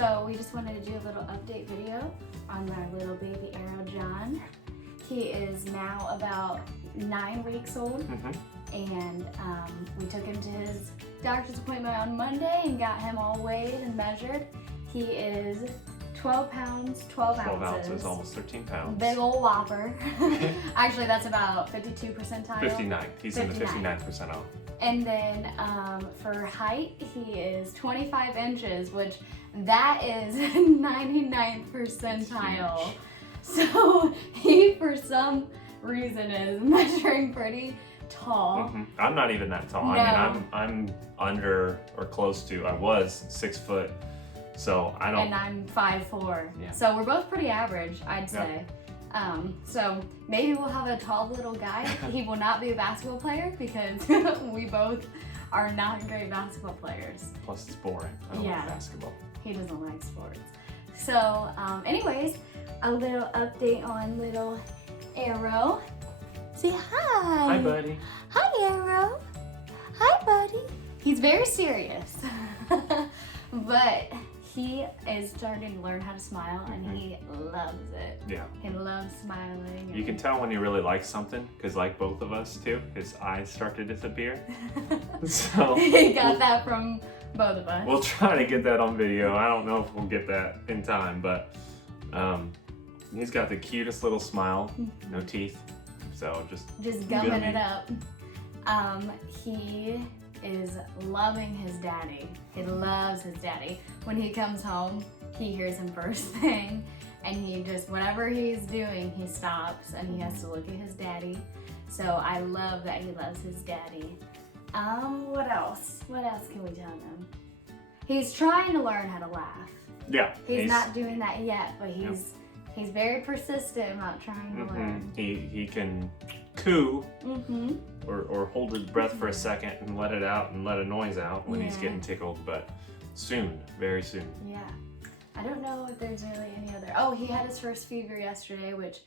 So we just wanted to do a little update video on our little baby Arrow John. He is now about 9 weeks old, and we took him to his doctor's appointment on Monday and got him all weighed and measured. He is 12 pounds, 12 ounces, almost 13 pounds. Big old whopper. Actually, that's about 52 percentile. 59. He's 59. In the 59 percentile. And then for height, he is 25 inches, which that is 99th percentile. So he, for some reason, is measuring pretty tall. I'm not even that tall. No. I mean, I'm under or close to. I was 6 foot, so I don't. And I'm 5'4". Yeah. So we're both pretty average, I'd say. So maybe we'll have a tall little guy. He will not be a basketball player because we both are not great basketball players. Plus, it's boring. I don't like basketball. He doesn't like sports. So, anyways, a little update on little Arrow. Say hi. Hi, buddy. Hi, Arrow. Hi, buddy. He's very serious, but he is starting to learn how to smile, and he loves it. Yeah. He loves smiling. You can tell when he really likes something, because like both of us too, his eyes start to disappear. So he got that from both of us. We'll try to get that on video. I don't know if we'll get that in time, but he's got the cutest little smile, no teeth. So just gumming it up. He is loving his daddy. He loves his daddy. When he comes home, he hears him first thing, and he just, whatever he's doing, he stops and he has to look at his daddy. So I love that he loves his daddy. What else? What else can we tell him? He's trying to learn how to laugh. Yeah. He's not doing that yet, but he's very persistent about trying to learn. He can coo or hold his breath for a second and let it out and let a noise out when he's getting tickled, but soon, very soon. Yeah. I don't know if there's really any other. Oh, he had his first fever yesterday, which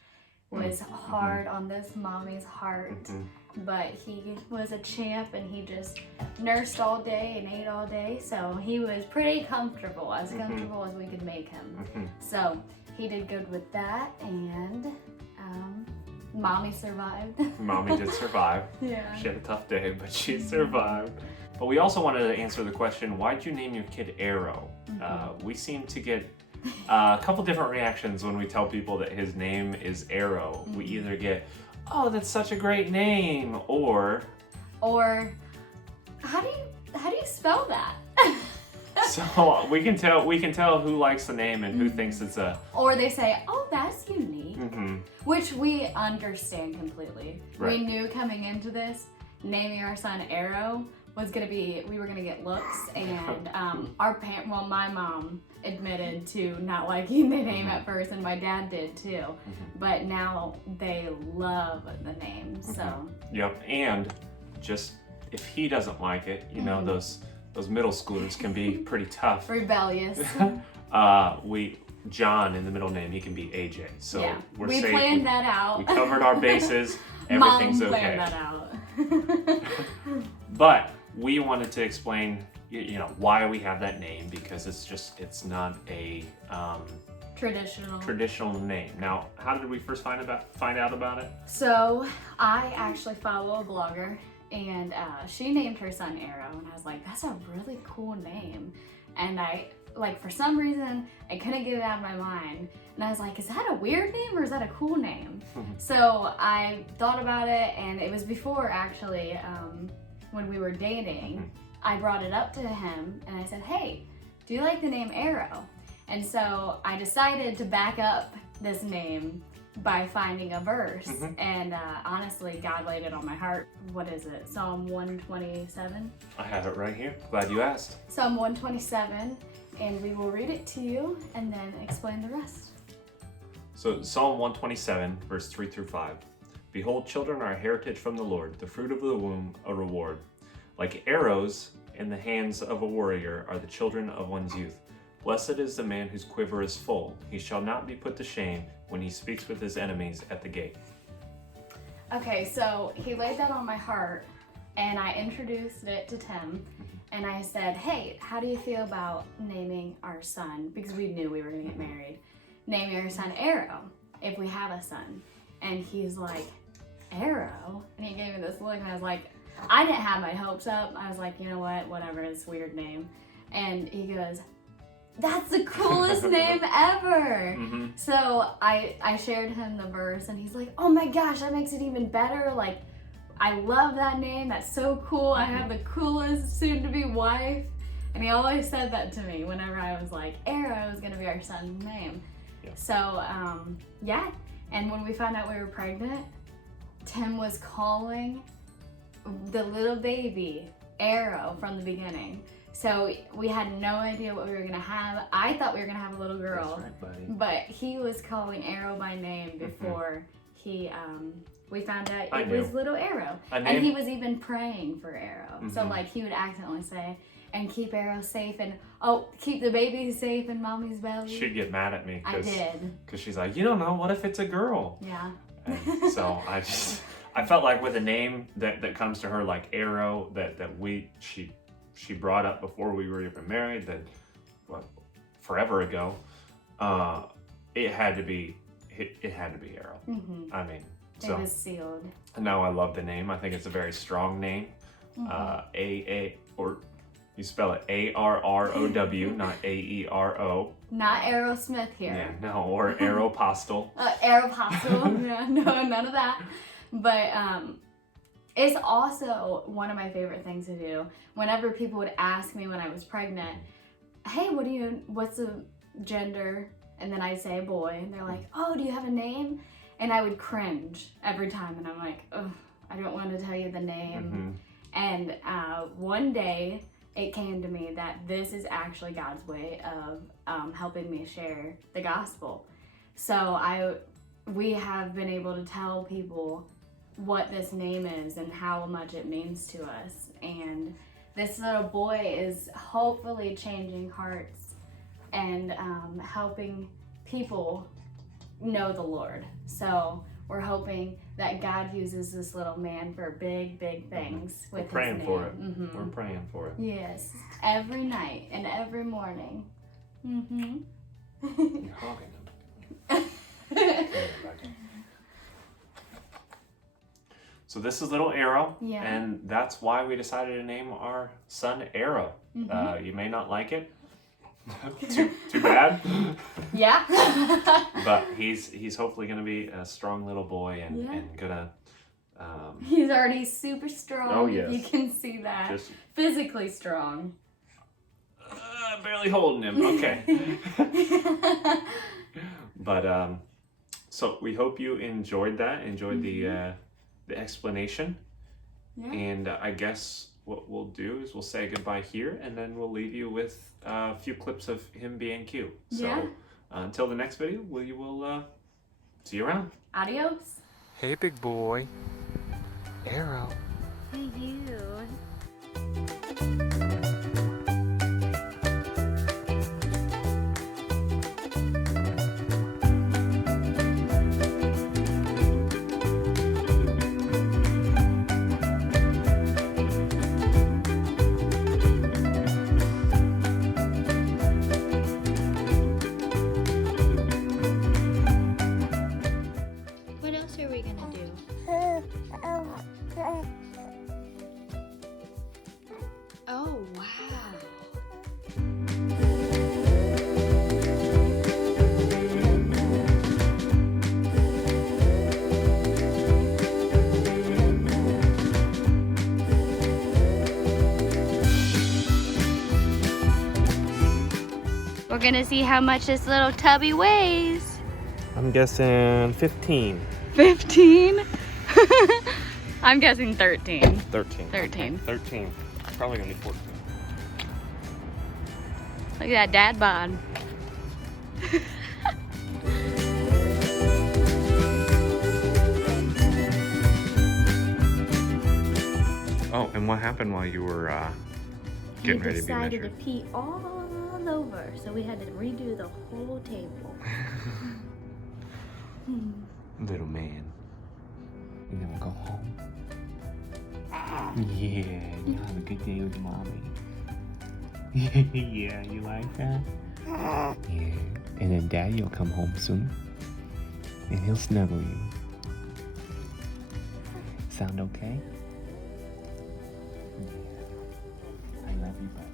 was hard on this mommy's heart. But he was a champ, and he just nursed all day and ate all day, so he was pretty comfortable, as comfortable as we could make him. So he did good with that, and mommy survived. Mommy did survive. Yeah. She had a tough day, but she survived. But we also wanted to answer the question, why'd you name your kid Arrow? We seem to get a couple different reactions when we tell people that his name is Arrow. We either get, oh, that's such a great name, or how do you spell that? So we can tell who likes the name and who thinks it's a. Or they say, oh, that's unique, which we understand completely. Right. We knew coming into this, naming our son Arrow was gonna be, we were gonna get looks, and my mom admitted to not liking the name at first, and my dad did too. But now they love the name. So. Yep, and just if he doesn't like it, you know, those middle schoolers can be pretty tough. Rebellious. John in the middle name, he can be AJ. So we're safe. We planned that out. We covered our bases. Everything's Mom okay. planned that out. But we wanted to explain, you know, why we have that name, because it's not a traditional name. Now, how did we first find out about it? So I actually follow a blogger, and she named her son Arrow, and I was like, that's a really cool name. And for some reason, I couldn't get it out of my mind. And I was like, is that a weird name or is that a cool name? So I thought about it, and it was before actually, when we were dating, I brought it up to him and I said, hey, do you like the name Arrow? And so I decided to back up this name by finding a verse. And honestly, God laid it on my heart. What is it? Psalm 127? I have it right here. Glad you asked. Psalm 127, and we will read it to you and then explain the rest. So Psalm 127, verse 3 through 5. Behold, children are a heritage from the Lord, the fruit of the womb a reward. Like arrows in the hands of a warrior are the children of one's youth. Blessed is the man whose quiver is full. He shall not be put to shame when he speaks with his enemies at the gate. Okay, so he laid that on my heart, and I introduced it to Tim, and I said, hey, how do you feel about naming our son, because we knew we were gonna get married, naming our son Arrow if we have a son? And he's like, Arrow? And he gave me this look, and I was like, I didn't have my hopes up. I was like, you know what, whatever, it's a weird name. And he goes, that's the coolest name ever. So I shared him the verse, and he's like, oh my gosh, that makes it even better. Like, I love that name. That's so cool. I have the coolest soon-to-be wife. And he always said that to me whenever I was like, Arrow is gonna be our son's name. Yeah. So, yeah. And when we found out we were pregnant, Tim was calling the little baby Arrow from the beginning. So we had no idea what we were gonna have. I thought we were gonna have a little girl. That's right, buddy. But he was calling Arrow by name before we found out I it knew. was little Arrow. And he was even praying for Arrow. So like he would accidentally say, and keep Arrow safe, and keep the baby safe in mommy's belly. She'd get mad at me. I did. Because she's like, you don't know, what if it's a girl? Yeah. And so I felt like with a name that comes to her like Arrow, that she brought up before we were even married, that forever ago, it had to be Arrow. I mean, so it was sealed. Now I love the name. I think it's a very strong name. Or you spell it A-R-R-O-W, not A-E-R-O. Not Aerosmith here. Yeah, no, or Aeropostale. Aeropostale. Yeah, no, none of that. But it's also one of my favorite things to do. Whenever people would ask me when I was pregnant, hey, what's the gender? And then I'd say boy, and they're like, oh, do you have a name? And I would cringe every time, and I'm like, ugh, I don't want to tell you the name. And one day, it came to me that this is actually God's way of helping me share the gospel. So we have been able to tell people what this name is and how much it means to us. And this little boy is hopefully changing hearts and helping people know the Lord. So we're hoping that God uses this little man for big, big things with his name. We're praying for it. We're praying for it. Yes, every night and every morning. You're hogging him. So this is little Arrow, and that's why we decided to name our son Arrow. You may not like it. too bad. Yeah. But he's hopefully gonna be a strong little boy and gonna. He's already super strong. Oh yes. You can see that. Just physically strong. Barely holding him. Okay. But so we hope you enjoyed that. Enjoyed the explanation. Yeah. And I guess what we'll do is we'll say goodbye here, and then we'll leave you with a few clips of him being cute. So until the next video, we will see you around. Adios. Hey, big boy. Arrow. Hey, you. What else are we gonna do? Oh, wow. We're gonna see how much this little tubby weighs. I'm guessing 15. 15? I'm guessing 13. 13. 13. 13. Probably gonna be 14. Look at that dad bod. Oh, and what happened while you were getting ready to be measured? He decided to pee all over, so we had to redo the whole table. Little man, you gonna go home? Yeah, you have a good day with mommy. Yeah, you like that? Yeah. And then Daddy will come home soon. And he'll snuggle you. Sound okay? Yeah. I love you, buddy.